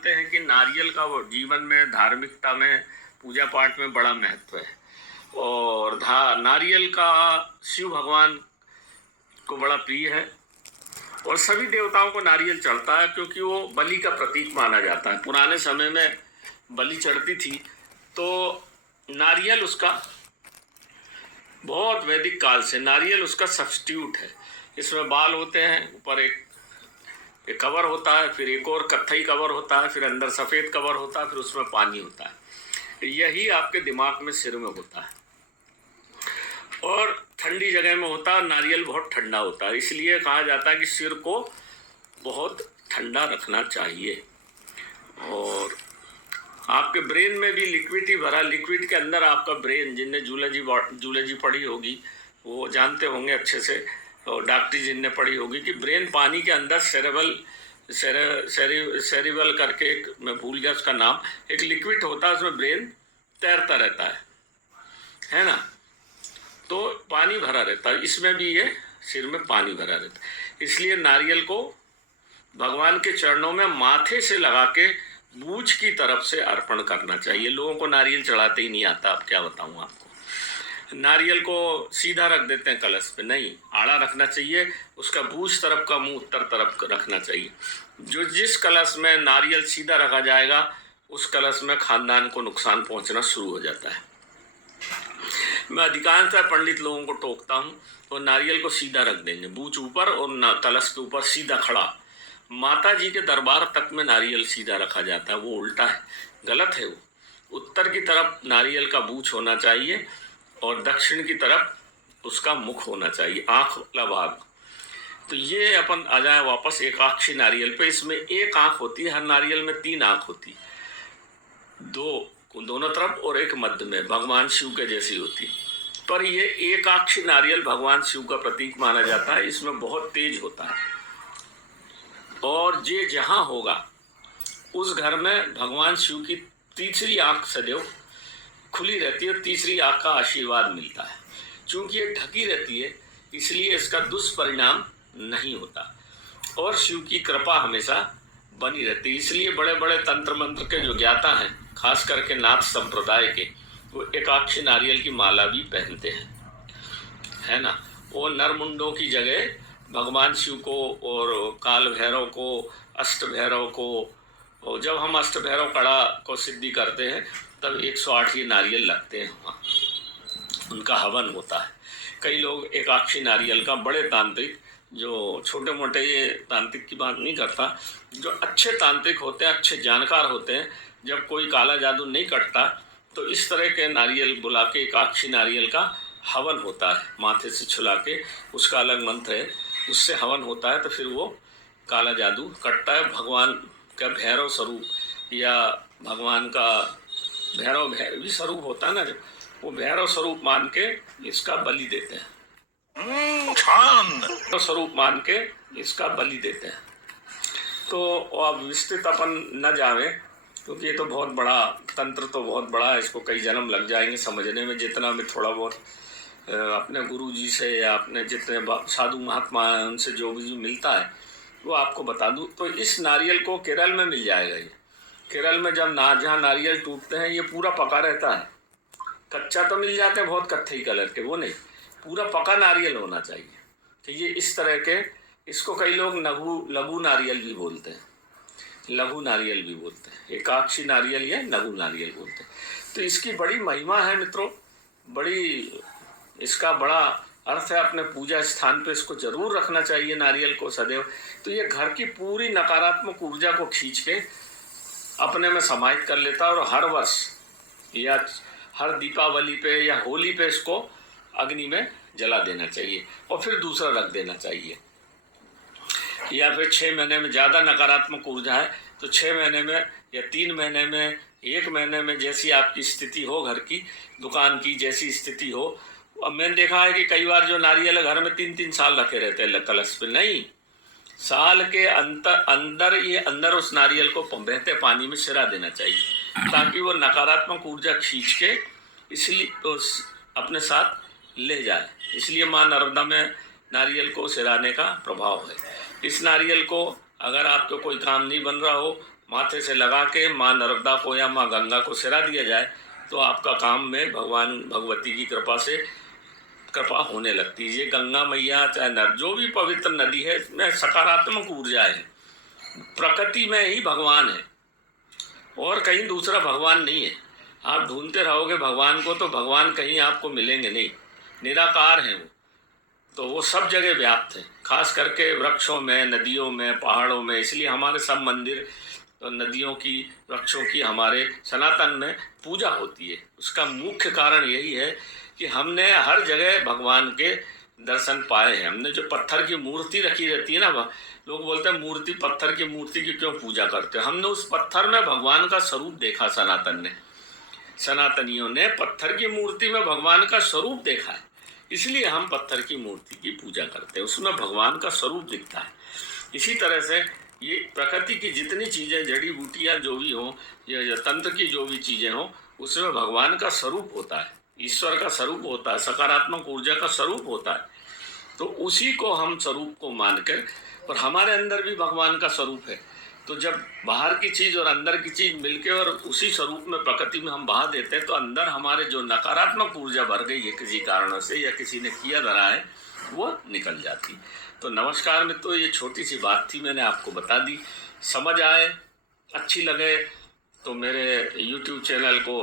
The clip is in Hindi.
जानते हैं कि नारियल का वो जीवन में, धार्मिकता में, पूजा पाठ में बड़ा महत्व है। और नारियल का शिव भगवान को बड़ा प्रिय है और सभी देवताओं को नारियल चढ़ता है, क्योंकि वो बलि का प्रतीक माना जाता है। पुराने समय में बलि चढ़ती थी तो नारियल उसका, बहुत वैदिक काल से नारियल उसका सब्स्टिट्यूट है। इसमें बाल होते हैं, ऊपर एक कवर होता है, फिर एक और कत्थई कवर होता है, फिर अंदर सफ़ेद कवर होता है, फिर उसमें पानी होता है। यही आपके दिमाग में, सिर में होता है और ठंडी जगह में होता है। नारियल बहुत ठंडा होता है, इसलिए कहा जाता है कि सिर को बहुत ठंडा रखना चाहिए। और आपके ब्रेन में भी लिक्विड ही भरा, लिक्विड के अंदर आपका ब्रेन, जिनने जूलॉजी पढ़ी होगी वो जानते होंगे अच्छे से, और डॉक्टरी जिनने पढ़ी होगी कि ब्रेन पानी के अंदर सेरिबल करके एक, मैं भूल गया उसका नाम, एक लिक्विड होता है, उसमें ब्रेन तैरता रहता है ना। तो पानी भरा रहता है, इसमें भी ये सिर में पानी भरा रहता है। इसलिए नारियल को भगवान के चरणों में माथे से लगा के बूझ की तरफ से अर्पण करना चाहिए। लोगों को नारियल चढ़ाते ही नहीं आता, अब क्या बताऊँ आपको। नारियल को सीधा रख देते हैं कलश पे, नहीं, आड़ा रखना चाहिए। उसका बूझ तरफ का मुंह उत्तर तरफ रखना चाहिए। जो जिस कलश में नारियल सीधा रखा जाएगा उस कलश में खानदान को नुकसान पहुंचना शुरू हो जाता है। मैं अधिकांशतः पंडित लोगों को टोकता हूँ, तो नारियल को सीधा रख देंगे, बूझ ऊपर और कलश के ऊपर सीधा खड़ा। माता जी के दरबार तक में नारियल सीधा रखा जाता है, वो उल्टा है, गलत है। वो उत्तर की तरफ नारियल का बूझ होना चाहिए और दक्षिण की तरफ उसका मुख होना चाहिए, आँख वाला भाग। तो ये अपन आ जाए वापस एकाक्षी नारियल पे। इसमें एक आँख होती है, हर नारियल में 3 आँख होती, दोनों तरफ और एक मध्य में, भगवान शिव के जैसी होती। पर ये एकाक्षी नारियल भगवान शिव का प्रतीक माना जाता है। इसमें बहुत तेज होता है और ये जहाँ होगा उस घर में भगवान शिव की तीसरी आँख सदैव खुली रहती है, तीसरी आँख का आशीर्वाद मिलता है। चूँकि ये ढकी रहती है इसलिए इसका दुष्परिणाम नहीं होता और शिव की कृपा हमेशा बनी रहती है। इसलिए बड़े बड़े तंत्र मंत्र के जो ज्ञाता हैं, खास करके नाथ संप्रदाय के, वो एकाक्षी नारियल की माला भी पहनते हैं, है ना। वो नरमुंडों की जगह भगवान शिव को और काल भैरव को, अष्ट भैरव को, और जब हम अष्ट भैरव कड़ा को सिद्धि करते हैं तब 108 ये नारियल लगते हैं, वहाँ उनका हवन होता है। कई लोग एकाक्षी नारियल का, बड़े तांत्रिक, जो छोटे मोटे ये तांत्रिक की बात नहीं करता, जो अच्छे तांत्रिक होते हैं, अच्छे जानकार होते हैं, जब कोई काला जादू नहीं कटता तो इस तरह के नारियल बुला के एकाक्षी नारियल का हवन होता है, माथे से छुला के, उसका अलग मंत्र है, उससे हवन होता है तो फिर वो काला जादू कटता है। भगवान का भैरव स्वरूप या भगवान का भैरवी स्वरूप होता है ना, जब वो भैरव स्वरूप मान के इसका बलि देते हैं, स्वरूप मान के इसका बलि देते हैं। तो अब विस्तृत अपन न जावे, क्योंकि ये तो बहुत बड़ा तंत्र, तो बहुत बड़ा है, इसको कई जन्म लग जाएंगे समझने में। जितना भी थोड़ा बहुत अपने गुरु जी से या अपने जितने साधु महात्मा हैं उनसे जो भी मिलता है वो आपको बता दूं। तो इस नारियल को केरल में मिल जाएगा। ये केरल में जब जहाँ नारियल टूटते हैं ये पूरा पका रहता है, कच्चा तो मिल जाते हैं बहुत कत्थई कलर के, वो नहीं, पूरा पका नारियल होना चाहिए। तो ये इस तरह के, इसको कई लोग लघु नारियल भी बोलते हैं, लघु नारियल भी बोलते हैं, एकाक्षी नारियल या लघु नारियल बोलते हैं। तो इसकी बड़ी महिमा है मित्रों, बड़ी, इसका बड़ा अर्थ है। अपने पूजा स्थान पे इसको जरूर रखना चाहिए नारियल को सदैव। तो ये घर की पूरी नकारात्मक ऊर्जा को खींच के अपने में समाहित कर लेता है और हर वर्ष या हर दीपावली पे या होली पे इसको अग्नि में जला देना चाहिए और फिर दूसरा रख देना चाहिए। या फिर 6 महीने में ज़्यादा नकारात्मक ऊर्जा है तो 6 महीने में या 3 महीने में, 1 महीने में, जैसी आपकी स्थिति हो, घर की, दुकान की जैसी स्थिति हो। अब मैंने देखा है कि कई बार जो नारियल घर में 3-3 साल रखे रहते हैं कलश पे, नहीं, साल के अंदर उस नारियल को बहते पानी में सिरा देना चाहिए ताकि वो नकारात्मक ऊर्जा खींच के इसलिए तो अपने साथ ले जाए। इसलिए माँ नर्मदा में नारियल को सिराने का प्रभाव है। इस नारियल को अगर आपको कोई काम नहीं बन रहा हो, माथे से लगा के माँ नर्मदा को या माँ गंगा को सिरा दिया जाए तो आपका काम में भगवान भगवती की कृपा से कृपा होने लगती है। ये गंगा मैया चाहे जो भी पवित्र नदी है, इसमें सकारात्मक ऊर्जा है। प्रकृति में ही भगवान है और कहीं दूसरा भगवान नहीं है। आप ढूंढते रहोगे भगवान को तो भगवान कहीं आपको मिलेंगे नहीं, निराकार हैं वो। तो वो सब जगह व्याप्त है, खास करके वृक्षों में, नदियों में, पहाड़ों में। इसलिए हमारे सब मंदिर तो नदियों की, वृक्षों की हमारे सनातन में पूजा होती है। उसका मुख्य कारण यही है कि हमने हर जगह भगवान के दर्शन पाए हैं। हमने जो पत्थर की मूर्ति रखी रहती है ना, लोग बोलते हैं मूर्ति, पत्थर की मूर्ति की क्यों पूजा करते हो। हमने उस पत्थर में भगवान का स्वरूप देखा। सनातनियों ने पत्थर की मूर्ति में भगवान का स्वरूप देखा है, इसलिए हम पत्थर की मूर्ति की पूजा करते हैं। उसमें भगवान का स्वरूप दिखता है। इसी तरह से ये प्रकृति की जितनी चीज़ें, जड़ी बूटियाँ जो भी हों या तंत्र की जो भी चीज़ें हों, उसमें भगवान का स्वरूप होता है, ईश्वर का स्वरूप होता है, सकारात्मक ऊर्जा का स्वरूप होता है। तो उसी को हम स्वरूप को मानकर, और हमारे अंदर भी भगवान का स्वरूप है। तो जब बाहर की चीज़ और अंदर की चीज़ मिलके और उसी स्वरूप में प्रकृति में हम बहा देते हैं, तो अंदर हमारे जो नकारात्मक ऊर्जा भर गई है किसी कारणों से या किसी ने किया धरा है, वो निकल जाती। तो नमस्कार मित्रों, ये छोटी सी बात थी, मैंने आपको बता दी। समझ आए, अच्छी लगे तो मेरे YouTube चैनल को